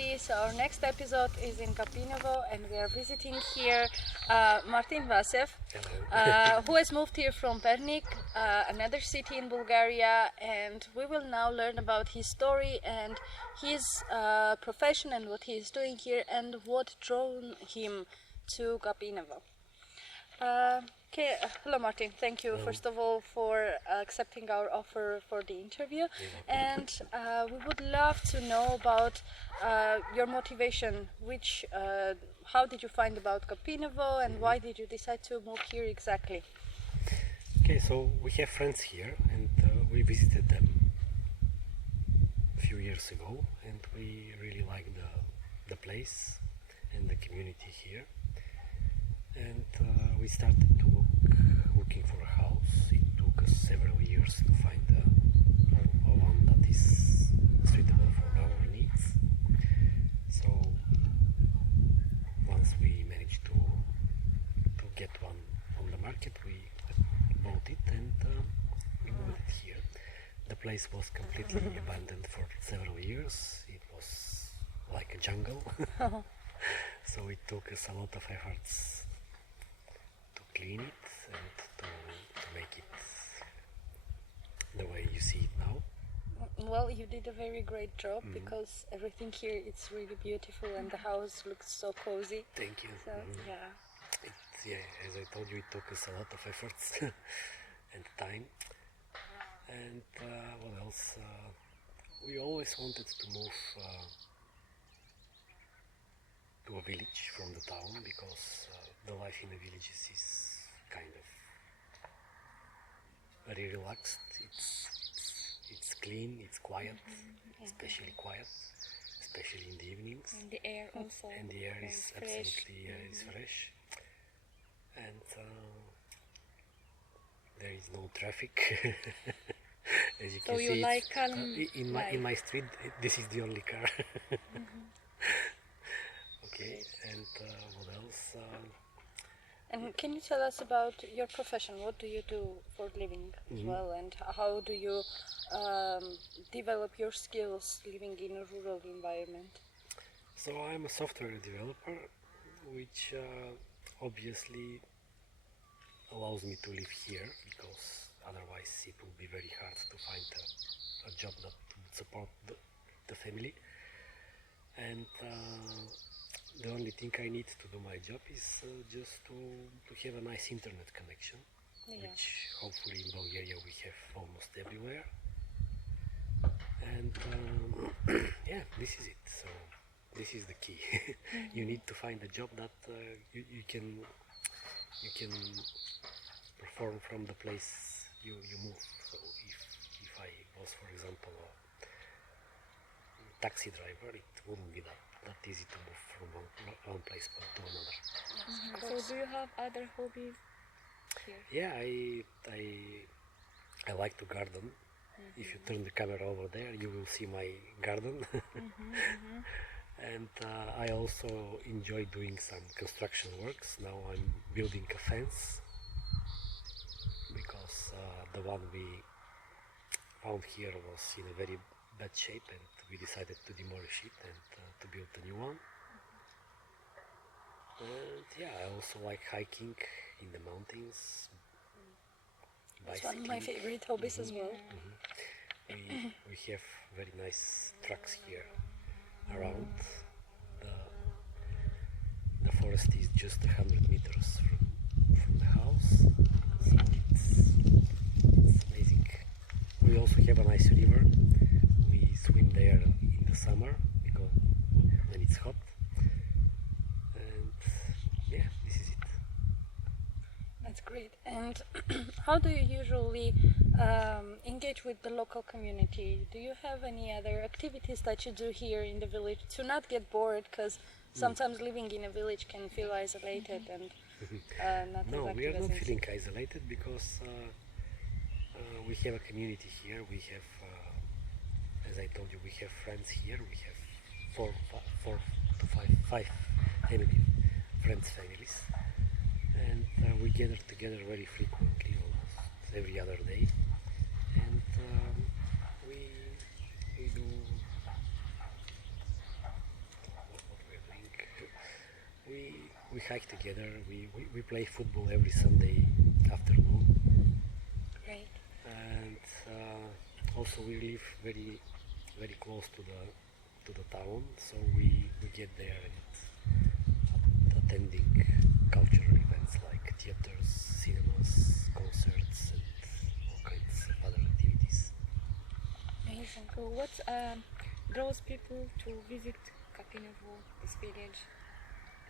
everybody. So our next episode is in Kapinovo, and we are visiting here Martin Vasev, who has moved here from Pernik, another city in Bulgaria, and we will now learn about his story and his profession and what he is doing here and what drew him to Kapinovo. Okay, hello Martin, thank you first of all for accepting our offer for the interview, and we would love to know about your motivation, how did you find about Kapinovo and why did you decide to move here exactly? Okay, so we have friends here and we visited them a few years ago and we really liked the place and the community here. And we started to looking for a house. It took us several years to find a one that is suitable for our needs. So once we managed to get one on the market, we bought it and we moved it here. The place was completely abandoned for several years. It was like a jungle. So it took us a lot of efforts clean it and to make it the way you see it now. Well, you did a very great job because everything here is really beautiful and the house looks so cozy. Thank you. So, As I told you, it took us a lot of efforts and time. And what else? We always wanted to move to a village from the town because the life in the villages is kind of very relaxed. It's clean, it's quiet, especially quiet, especially in the evenings. And the air also. And the air is absolutely is fresh. And there is no traffic. As you can see, you like calm in my street, this is the only car. Okay, and what else? And can you tell us about your profession? What do you do for living as well, and how do you develop your skills living in a rural environment? So I'm a software developer, which obviously allows me to live here because otherwise it would be very hard to find a job that would support the family. And the only thing I need to do my job is just to have a nice internet connection, which hopefully in Bulgaria we have almost everywhere. And this is it. So this is the key. You need to find a job that you can perform from the place you move. So if I was, for example, a taxi driver, it wouldn't be that easy to move from one place to another. So do you have other hobbies here? Yeah, I like to garden. If you turn the camera over there, you will see my garden. And I also enjoy doing some construction works. Now I'm building a fence because the one we found here was in a very bad shape and we decided to demolish it and to build a new one. And I also like hiking in the mountains. It's one of my favorite hobbies as well. We have very nice tracks here around. The forest is just 100 meters from the house, so it's amazing. We also have a nice river. We swim there in the summer because when it's hot. And this is it. That's great. And how do you usually engage with the local community? Do you have any other activities that you do here in the village to not get bored? Because sometimes living in a village can feel isolated and not as active. No, we are not as feeling isolated because we have a community here. We have, as I told you, we have friends here. We have five families, and we gather together very frequently, almost every other day, and we do we hike together. We play football every Sunday afternoon. Great. And also we live very close to the town, so we get there and attending cultural events like theaters, cinemas, concerts, and all kinds of other activities. Amazing. So what draws people to visit Kapinovo, this village,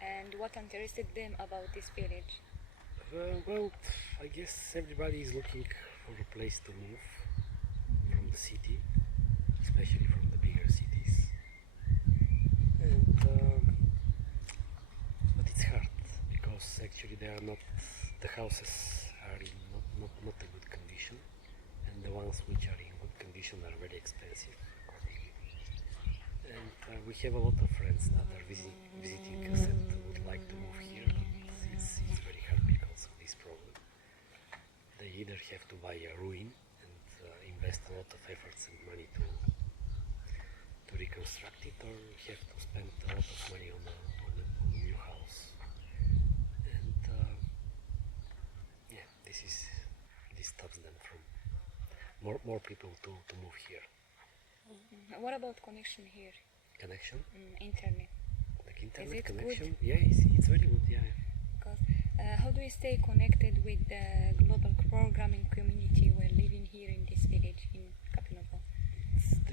and what interested them about this village? Well, I guess everybody is looking for a place to move from the city, especially from the bigger cities. And but it's hard because actually the houses are in not a good condition, and the ones which are in good condition are very expensive. And we have a lot of friends that are visiting us and would like to move here, but it's very hard because of this problem. They either have to buy a ruin and invest a lot of efforts and money to reconstruct it, or have to spend a lot of money on a new house. And yeah, this stops them from more people to move here. What about connection here? Connection? Internet. Like internet Is it connection? good? Yeah, it's very good, yeah. Because how do you stay connected with the global programming community while living here in this village in Kapinovo?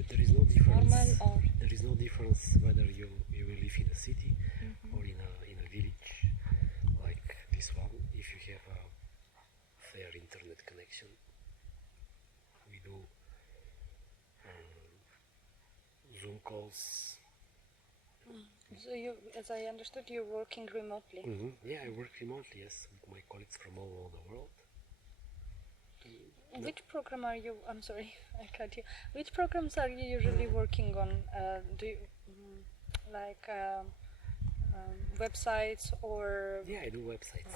There is no difference. Normal or? There is no difference whether you will live in a city or in a village like this one. If you have a fair internet connection, we do Zoom calls. So you, as I understood, you're working remotely. Yeah, I work remotely, yes, with my colleagues from all over the world. Which program are you? I'm sorry, I cut you. Which programs are you usually working on? Do you like websites or? Yeah, I do websites.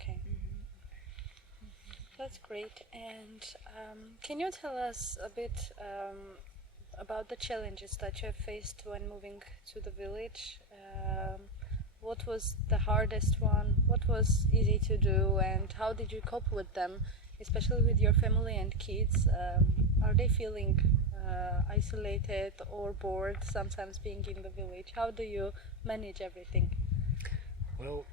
Okay. That's great. And can you tell us a bit about the challenges that you have faced when moving to the village? What was the hardest one? What was easy to do? And how did you cope with them, especially with your family and kids? Are they feeling isolated or bored sometimes being in the village? How do you manage everything? Well,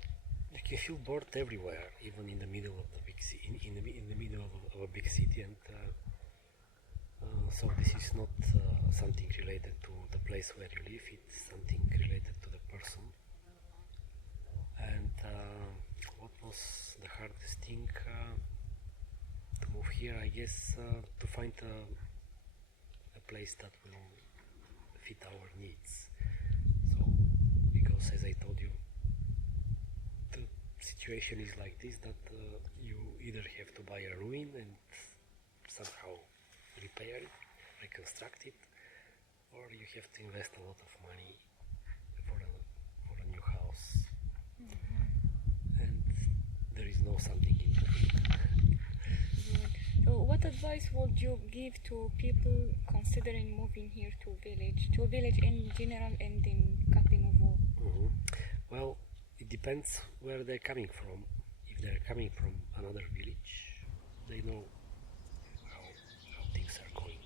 you can feel bored everywhere, even in the middle of the big city, in the middle of a big city, and so this is not something related to the place where you live. It's something related to the person. And what was the hardest thing to move here? I guess to find a place that will fit our needs. So, because as I told you, the situation is like this, that you either have to buy a ruin and somehow repair it, reconstruct it, or you have to invest a lot of money for a new house. And there is no something in between. So what advice would you give to people considering moving here to a village in general and in Kapinovo? Well, it depends where they're coming from. If they're coming from another village, they know how things are going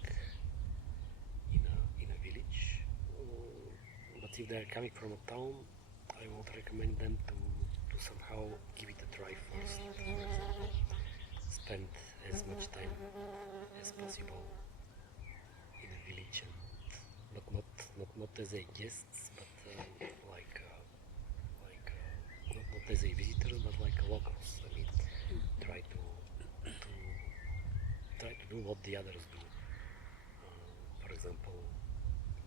in a village. But if they're coming from a town, I would recommend them to somehow give it a try first. For example, spend as much time as possible in a village, but not as a guests, but not as a visitor, but like a locals. I mean, try to do what the others do. For example,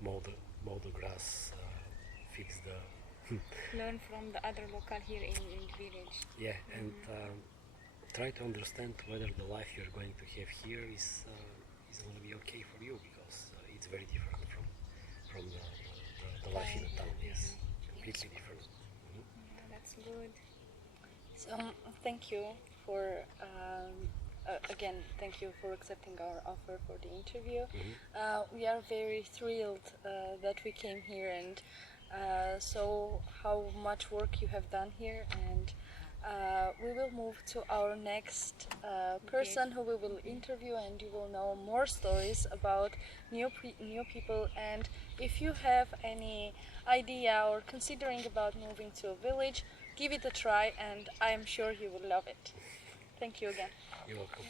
mow the grass, fix the. Learn from the other local here in the village. Yeah, and try to understand whether the life you're going to have here is going to be okay for you, because it's very different from the life in a town. Yes, completely different. Yeah, that's good. So thank you for again, thank you for accepting our offer for the interview. We are very thrilled that we came here, and so how much work you have done here, and we will move to our next person who we will interview, and you will know more stories about new people. And if you have any idea or considering about moving to a village, give it a try, and I am sure you will love it. Thank you again. You're welcome.